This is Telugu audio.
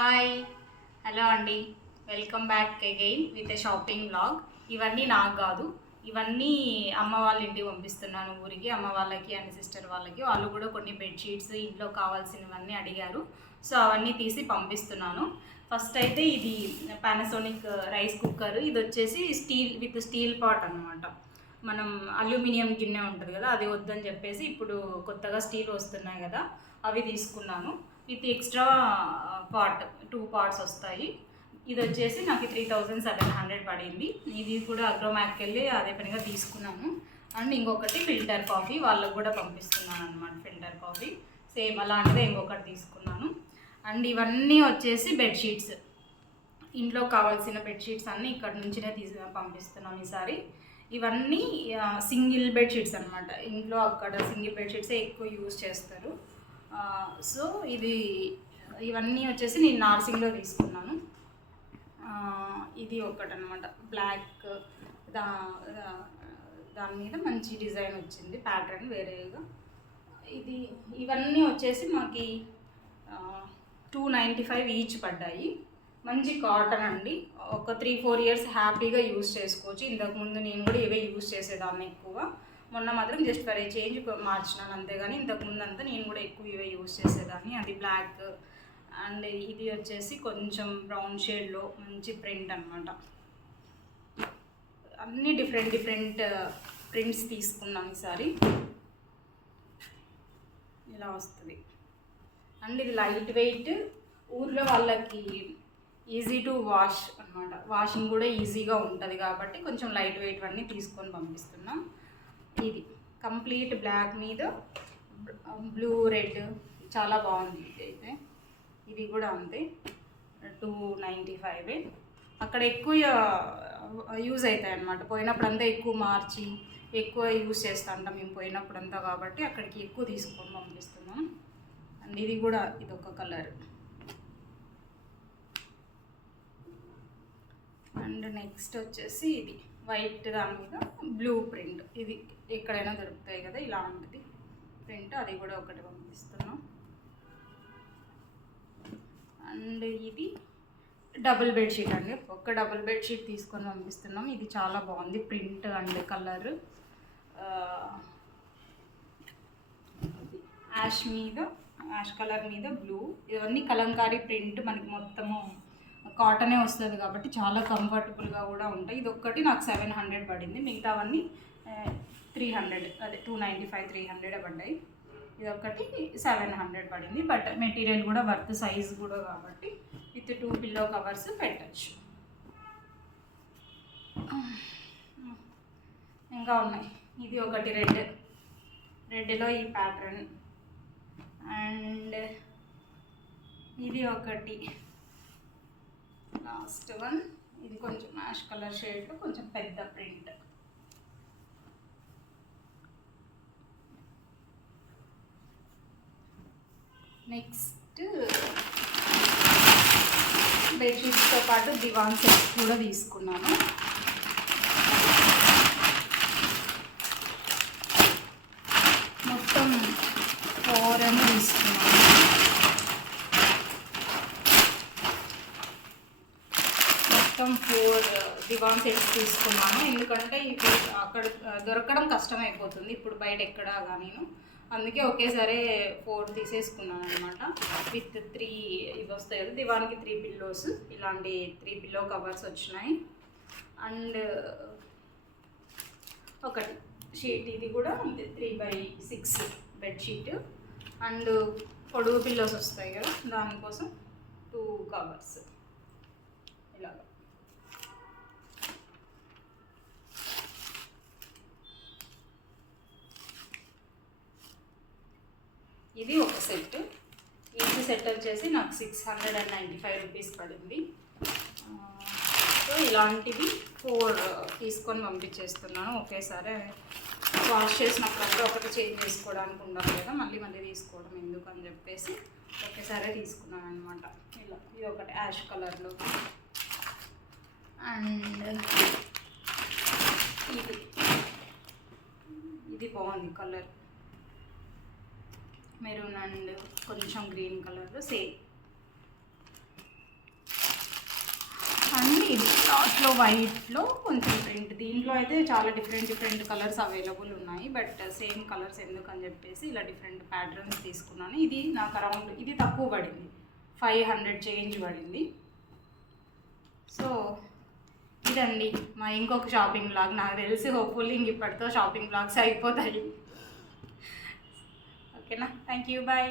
హాయ్ హలో అండి, welcome back again with shopping blog. ఇవన్నీ నాకు కాదు, ఇవన్నీ అమ్మ వాళ్ళ ఇంటికి పంపిస్తున్నాను ఊరికి. అమ్మ వాళ్ళకి అండ్ సిస్టర్ వాళ్ళకి. వాళ్ళు కూడా కొన్ని బెడ్షీట్స్ ఇంట్లో కావాల్సినవన్నీ అడిగారు. సో అవన్నీ తీసి పంపిస్తున్నాను. ఫస్ట్ అయితే ఇది పానాసోనిక్ రైస్ కుక్కర్. ఇది వచ్చేసి స్టీల్ పాట్ అనమాట. మనం అల్యూమినియం గిన్నె ఉంటుంది కదా, అది వద్దని చెప్పేసి ఇప్పుడు కొత్తగా స్టీల్ వస్తున్నాయి కదా, అవి తీసుకున్నాను. విత్ ఎక్స్ట్రా పాట్ 2 పార్ట్స్ వస్తాయి. ఇది వచ్చేసి నాకు 3700 పడింది. ఇది కూడా అగ్రోమ్యాక్కి వెళ్ళి అదే పనిగా తీసుకున్నాను. అండ్ ఇంకొకటి ఫిల్టర్ కాఫీ వాళ్ళకు కూడా పంపిస్తున్నాను అనమాట. ఫిల్టర్ కాఫీ సేమ్ అలాంటిదే ఇంకొకటి తీసుకున్నాను. అండ్ ఇవన్నీ వచ్చేసి బెడ్షీట్స్, ఇంట్లో కావాల్సిన బెడ్షీట్స్ అన్నీ ఇక్కడ నుంచినే పంపిస్తున్నాం ఈసారి. ఇవన్నీ సింగిల్ బెడ్షీట్స్ అనమాట. ఇంట్లో అక్కడ సింగిల్ బెడ్షీట్సే ఎక్కువ యూజ్ చేస్తారు. సో ఇవన్నీ వచ్చేసి నేను నార్సింగ్లో తీసుకున్నాను. ఇది ఒకటి అనమాట, బ్లాక్ దాని మీద మంచి డిజైన్ వచ్చింది, ప్యాటర్న్ వేరేగా. ఇవన్నీ వచ్చేసి మాకు 295 ఈచ్ పడ్డాయి. మంచి కాటన్ అండి. ఒక 3-4 ఇయర్స్ హ్యాపీగా యూజ్ చేసుకోవచ్చు. ఇంతకుముందు నేను కూడా ఇవే యూజ్ చేసేదాన్ని ఎక్కువ. మొన్న మాత్రం జస్ట్ ఫర్ ఏ చేంజ్ మార్చినాను అంతేగాని ఇంతకుముందు అంతా నేను కూడా ఎక్కువ ఇవే యూజ్ చేసేదాన్ని. అది బ్లాక్. అండ్ ఇది వచ్చేసి కొంచెం బ్రౌన్ షేడ్లో మంచి ప్రింట్ అనమాట. అన్నీ డిఫరెంట్ ప్రింట్స్ తీసుకున్నాం ఈసారి. ఇలా వస్తుంది. అండ్ ఇది లైట్ వెయిట్, ఊర్లో వాళ్ళకి ఈజీ టు వాష్ అనమాట. వాషింగ్ కూడా ఈజీగా ఉంటుంది కాబట్టి కొంచెం లైట్ వెయిట్ అన్నీ తీసుకొని పంపిస్తున్నాం. ఇది కంప్లీట్ బ్లాక్ మీద బ్లూ రెడ్, చాలా బాగుంది. ఇది కూడా అంతే, 295. అక్కడ ఎక్కువ యూజ్ అవుతాయి అన్నమాట. పోయినప్పుడంతా ఎక్కువ మార్చి ఎక్కువ యూజ్ చేస్తూ ఉంటాం మేము పోయినప్పుడంతా, కాబట్టి అక్కడికి ఎక్కువ తీసుకొని పంపిస్తున్నాం. అండ్ ఇది కూడా ఇదొక కలర్. అండ్ నెక్స్ట్ వచ్చేసి ఇది వైట్ దాని మీద బ్లూ ప్రింట్. ఇది ఎక్కడైనా దొరుకుతాయి కదా ఇలాంటిది ప్రింట్, అది కూడా ఒకటి పంపిస్తున్నాం. అండ్ ఇది డబుల్ బెడ్షీట్ అండి. ఒక డబుల్ బెడ్షీట్ తీసుకొని పంపిస్తున్నాం. ఇది చాలా బాగుంది print and colour. Ash colour మీద బ్లూ. ఇవన్నీ కలంకారీ ప్రింట్, మనకి మొత్తము కాటనే వస్తుంది కాబట్టి చాలా కంఫర్టబుల్గా కూడా ఉంటాయి. ఇది ఒక్కటి నాకు 700 పడింది. మిగతావన్నీ 300, అదే 295 300 పడ్డాయి. ఇది ఒకటి 700 పడింది. బట్ మెటీరియల్ కూడా వర్త్, సైజ్ కూడా కాబట్టి విత్ 2 పిల్లో కవర్స్ పెట్టచ్చు. ఇంకా ఉన్నాయి. ఇది ఒకటి రెడ్లో ఈ ప్యాటర్న్. అండ్ ఇది ఒకటి లాస్ట్ వన్. ఇది కొంచెం యాష్ కలర్ షేడ్లో కొంచెం పెద్ద ప్రింట్. నెక్స్ట్ బెడ్షీట్స్తో పాటు దివాన్ సెట్ కూడా తీసుకున్నాను. మొత్తం 4 అని తీసుకున్నాను. మొత్తం 4 దివాన్ సెట్స్ తీసుకున్నాను. ఎందుకంటే ఇది అక్కడ దొరకడం కష్టమైపోతుంది ఇప్పుడు బయట ఎక్కడా కానీ. అందుకే ఒకేసారి 4 తీసేసుకున్నాను అనమాట. విత్ 3 ఇవి వస్తాయి కదా దివానికి, 3 పిల్లోస్, ఇలాంటి 3 పిల్లో కవర్స్ వచ్చినాయి. అండ్ ఒకటి షీట్, ఇది కూడా 3/6 బెడ్షీట్. అండ్ పొడుగు పిల్లోస్ వస్తాయి కదా, దానికోసం 2 కవర్స్ ఇలాగా. ఇది ఒక సెట్. ఈచ్ సెట్ వచ్చేసి నాకు 695 రూపీస్ పడింది. సో ఇలాంటివి 4 తీసుకొని పంపించేస్తున్నాను ఒకేసారి. వాష్ చేసినప్పుడు ఒకటి చేంజ్ చేసుకోవడానికి ఉండాలి కదా, మళ్ళీ తీసుకోవడం ఎందుకని చెప్పేసి ఒకేసారి తీసుకున్నాను అనమాట. ఇలా ఇది ఒకటి యాష్ కలర్లో. అండ్ ఇది బాగుంది కలర్, మెరూన్ అండ్ కొంచెం గ్రీన్ కలర్లో సేమ్. అండ్ ఇది లాస్ట్లో వైట్లో కొంచెం ప్రింట్. దీంట్లో అయితే చాలా డిఫరెంట్ కలర్స్ అవైలబుల్ ఉన్నాయి, బట్ సేమ్ కలర్స్ ఎందుకని చెప్పేసి ఇలా డిఫరెంట్ ప్యాటర్న్స్ తీసుకున్నాను. ఇది నాకు అరౌండ్ ఇది తక్కువ పడింది, 500 చేంజ్ పడింది. సో ఇదండి మా ఇంకొక షాపింగ్ బ్లాగ్. నాకు తెలిసి హోప్ఫుల్లీ ఇంక ఇప్పటితో షాపింగ్ బ్లాగ్స్ అయిపోతాయి. ఓకేనా, థ్యాంక్ యూ, బాయ్.